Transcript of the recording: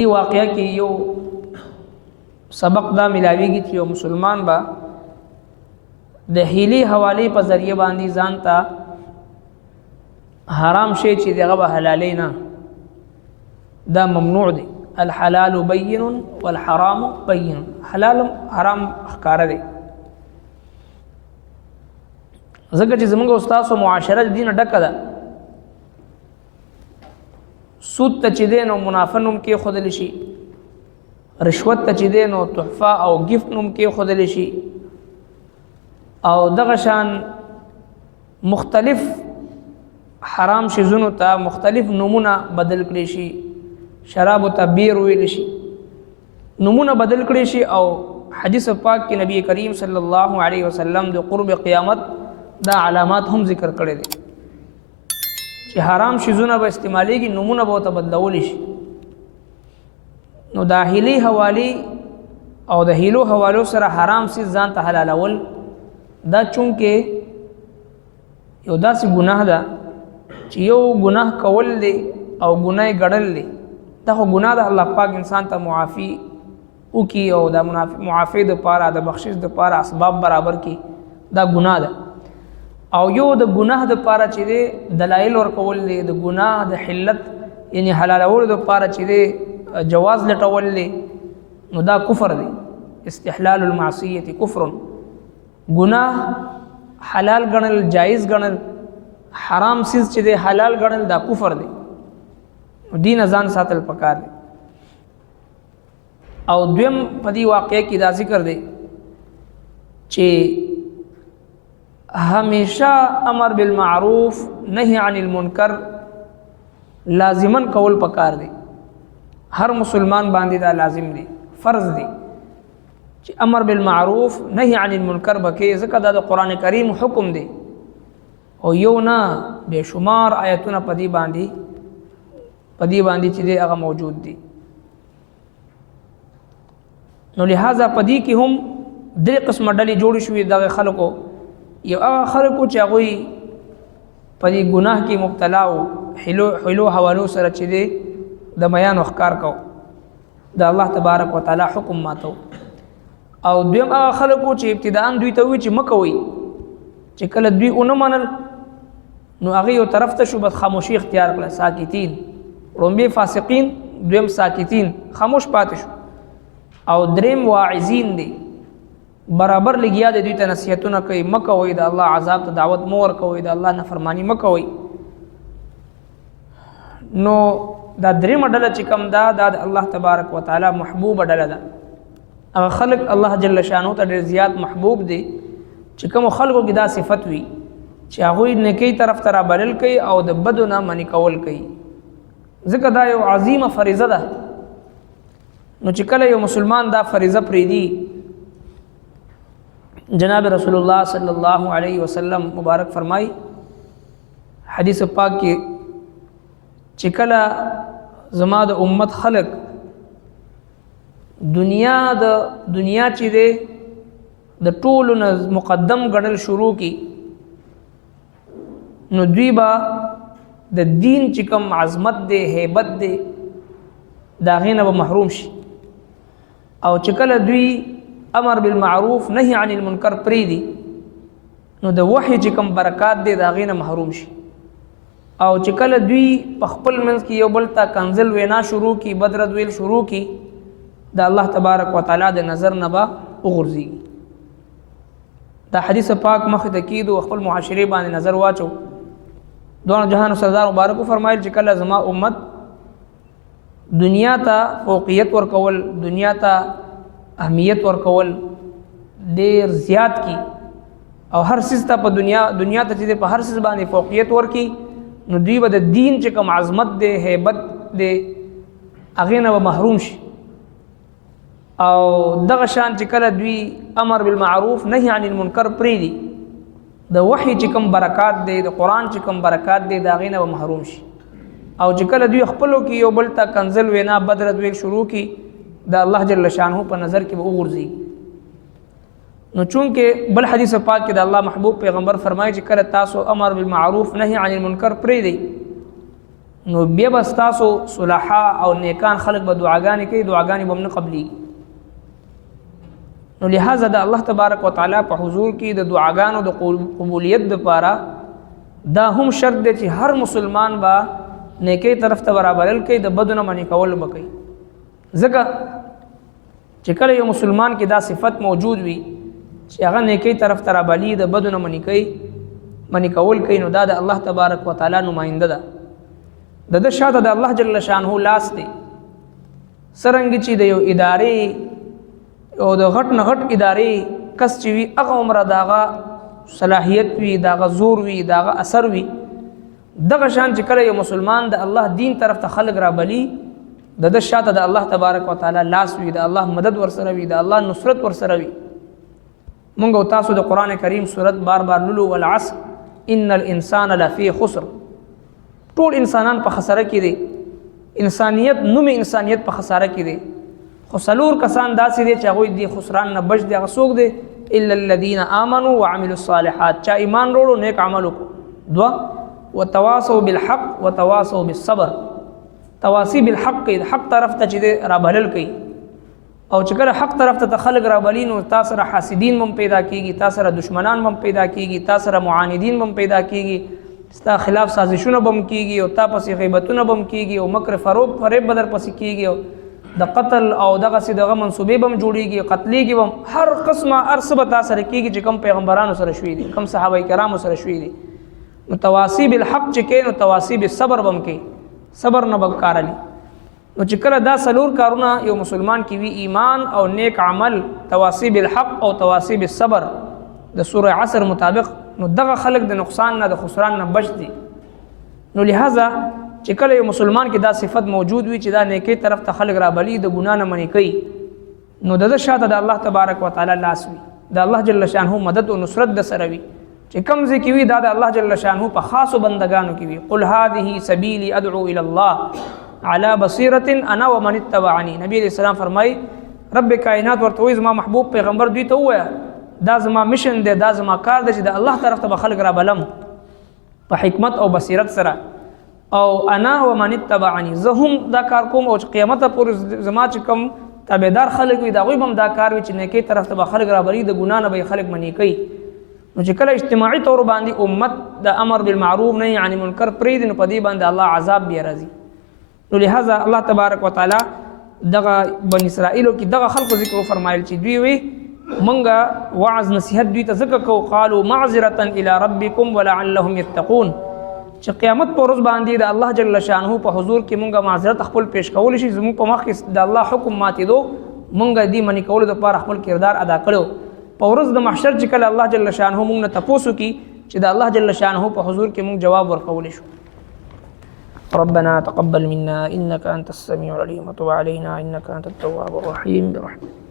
دی واقعہ کې یو سبق دا ملاویږي چې یو مسلمان با د هیلي حواله په ذریعہ باندې ځان ته حرام شي چې دغه به حلالې نه دا ممنوع دی. الحلال بین والحرام بین، حلال حرام ښکار دی. ځکه چې زموږ استاد او معاشره دین ډکه ده، سود ته چې دی نو منافع نوم کې ښودلی شي، رشوت ته چې دی نو تحفه او ګفت نوم کې ښودلی شي، او دغه شان مختلف حرام شیزونو ته مختلف نومونه بدل کړي شي، شراب ته بیر ویل شي، نومونه بدل کړي شي. او حدیث پاک کې نبی کریم صلی الله علیه وسلم د قرب قیامت دا علامات هم ذکر کړي دي چې حرام شیزونه به استعمالیږي، نومونه به ته بدلولی شي. نو دا هیلي حوالی او د هیلو حوالو سره حرام سیز ځان ته حلالول دا چونکې یو داسې ګناه ده چې یو ګناه کول دی او ګناه ګڼل دی. دا خو ګناه ده، الله پاک انسان ته معافي وکي او د معافي دپاره د بخشش دپاره اسباب برابر کی، دا ګناه ده. او یو د ګناه دپاره چې دی دلایل ورکول دی، د ګناه د حلت یعنی حلالولو دپاره چې دی جواز لټول دی، نو دا کفر دی. استحلال المعصیت کفر، ګناه حلال ګڼل، جایز ګڼل، حرام سیز چې دی حلال ګڼل، دا کفر دی. دین ځان ساتل پکار دی. او دویم په دې واقعې کې دا ذکر دی چې همیشه امر بالمعروف نهی عن المنکر لازمن کول پکار دی. هر مسلمان باندې دا لازم دی، فرض دی چې امر بالمعروف نهی عن المنکر بکې، ځکه دا د قرآن کریم حکم دی او یو نه بے شمار آیتونه په دې باندې چې دی هغه موجود دي. نو لہذا په دې کې هم درې قسمه ډلې جوړې شوې دغه خلکو. یو هغه خلکو چې هغوی په دې ګناه کې مبتلا و، حلو حوالو سره چې دی د بیان ښکار کو، د الله تبارک وتعالی حکم ماتو. او دویم هغه خلکو چې ابتداء دوی ته وی چې مکوئ، چې کله دوی ونه منل نو هغه یو طرف ته شو، بس خاموشي اختیار کړه، ساکتین. رومبي فاسقین، دویم ساکتین، خاموش پاتې شو. او دریم واعظین دی، برابر لګیا دی، دوی ته نصیحتونه کوي، مکوئ د الله عذاب ته دعوت مو ورکوئ، د الله نافرمانی مکوئ. نو دا درېمه ډله چې کوم دا د الله تبارک وتعالی محبوبه ډله ده. هغه خلق الله جل شانه ته ډېر زیات محبوب دی چې کوم خلکو کې دا صفت وي چې هغوی نیکۍ طرف ته رابلل کوي او د بدو نه منع کول کوي. ځکه دا یو عظیمه فریضه ده. نو چې کله یو مسلمان دا فریضه پرېږدي، جناب رسول الله صلی الله علیه وسلم مبارک فرمای حدیث پاک کې چې کله زما د امت خلق دنیا چې دی د ټولو نه مقدم ګڼل شروع کی، نو دوی با د دین چې کوم عظمت دی، هیبت دی، د هغې نه به محروم شي. او چې کله دوی امر بالمعروف نهی عن المنکر پرېږدي، نو د وحی چې کوم برکات دی د هغې نه محروم شي. او چې کله دوی په خپل منځ کې یو بل ته کنزل وینا شروع کی، بدرد ویل شروع کی، د الله تبارک وتعالی د نظر نه به وغورځېږي. دا حدیث پاک مخې ته کېدو، خپل معاشرې باندې نظر واچو. دوه جهانو سردار مبارک فرمایل چې کله زما امت دنیا ته فوقیت ورکول، دنیا ته اهمیت ورکول ډېر زیات کی، او هر څیز ته په دنیا ته چې په هر څیز باندې فوقیت ورکي، نو دوی به د دین چې کوم عظمت دی، هیبت دی، هغې نه به محروم شي. او دغه شان چې کله دوی امر بالمعروف نهی عن المنکر پرېږدي، د وحی چې کوم برکات دی، د قرآن چې کوم برکات دی، د هغې نه به محروم شي. او چې کله دوی خپلو کې یو بل ته کنزل وینا، بدرد ویل شروع کی، د الله جل شانه په نظر کې به وغورځېږي. نو چونکې بل حدیث پاک کې د الله محبوب پیغمبر فرمایي چې کله تاسو امر بالمعروف نهی عن المنکر پرېږدئ، نو بیا به ستاسو صلحا او نیکان خلق به دعاګانې کوي، دعاګانې به هم نه قبلیږي. نو لہذا د الله تبارک وتعالی په حضور کې د دعاګانو د قبولیت دپاره دا هم شرط دی چې هر مسلمان به نیکی طرف ته برابرل کوي، د بدو نه منع کول به کوي. ځکه چې کله یو مسلمان کې دا صفت موجود وي چې هغه نیکی طرف ته رابلي، د بدو نه منع کول کوي، نو دا د الله تبارک وتعالی نماینده ده. د ده شاته د الله جل شانه لاس دی. څرنګه چې د یو ادارې او د غټ نه غټ ادارې کس چې وي هغه عمره د هغه صلاحیت وي، د هغه زور وي، د هغه اثر وي، دغه شان چې کله یو مسلمان د الله دین طرف ته خلق رابلي، د ده شاته د الله تبارک وتعالی لاس وي، د الله مدد ورسره وي، د الله نصرت ورسره وي. مونږ او تاسو د قرآن کریم صورت بار بار لولو، والعصر ان الانسان لفی خسر. ټول انسانان په خساره کې دي، انسانیت نوم انسانیت په خساره کې دي. خو څلور کسان داسې دي چې هغوی دې خسران نه بچ دي. هغه څوک دی؟ الا الذین آمنوا وعملوا الصالحات، چا ایمان وروړو نیک عمل وکړو. دوه وتواصوا بالحق وتواصوا بالصبر، تواصي بالحق کوي، حق طرف ته چې رابلل کوي. او چې کله حق طرف ته خلق رابلي نو تا سره حاسدین هم پیدا کیږي، تا سره دشمنان هم پیدا کیږي، تا سره معاندین هم پیدا کیږي، ستا خلاف سازشونه بم کیږي، او تا پسې غیبتونه بم کیږي، او مکر فریب بدر پسې کیږي، او د قتل او دغه سي دغه منصوبې بم جوړیږي، قتلېږي بم، هر قسمه ارسبه تا سره کیږي چې کم پیغمبرانو سره شوي دي، کم صحابه کرامو سره شوي دي. نو تواصي بالحق چې کوي نو تواصي بالصبر بم کوي، صبر نه به کار علي. نو چې کله دا څلور کارونه یو مسلمان کې وي، ایمان او نیک عمل، تواصي بالحق او تواصي بالصبر د سوره عصر مطابق، نو دغه خلق د نقصان نه د خسران نه بچ دي. نو لہذا چې کله یو مسلمان کې دا صفت موجود وي چې دا نیکی طرف ته خلق رابلي، د ګناه نه منع کوي، نو د شاته د الله تبارک وتعالی لاس وي، د الله جل شانه مدد او نصرت د سره وي. چې کوم ځای کې وي دا د الله جل شانه په خاصو بندگانو کې وي. قل هذه سبیلی ادعو الی الله علی بصیرة انا ومن اتبعنی. نبی علیہ السلام فرمای رب کائنات ورته وایي زما محبوب پیغمبر دوی ته ووایه دا زما مشن دی، دا زما کار دی چې د الله طرف ته به خلق رابلم په حکمت او بصیرت سره، او انا ومن اتبعنی زه هم دا کار کوم، او قیامت پورې زما چې کوم تابعدار خلق وي دا غوی هم دا کار وي چې نیکی طرف ته به خلق رابلي، د ګناه نه به خلق منع کوي. نو چې کله اجتماعي طور باندې امت د امر بالمعروف نهي عن المنکر پرېږدي نو په دې باندې الله عذاب بیا راځي. نو لہذا الله تبارک وتعالی دغه بنی اسرائیلو کې دغه خلقو ذکر فرمایل چې دوی وي منګه وعظ نصیحت دوی ته ذکر کو، قالوا معذرة الى ربکم ولعلهم يتقون. چې قیامت پر ورځ باندې د الله جل شانه په حضور کې مونږه معذرت خپل پیش کول شي، زموږ په مخ کې د الله حکم ماتېدو مونږه دې منې کولو دپاره خپل کردار ادا کړو. په ورځ د محشر چې کله الله جل شانه مونږ نه تپوس وکړي چې د الله جل شانه په حضور کې مونږ جواب ورکولی شو. ربنا تقبل منا انك انت السميع العليم وتب علينا انك انت التواب الرحيم برحمتك.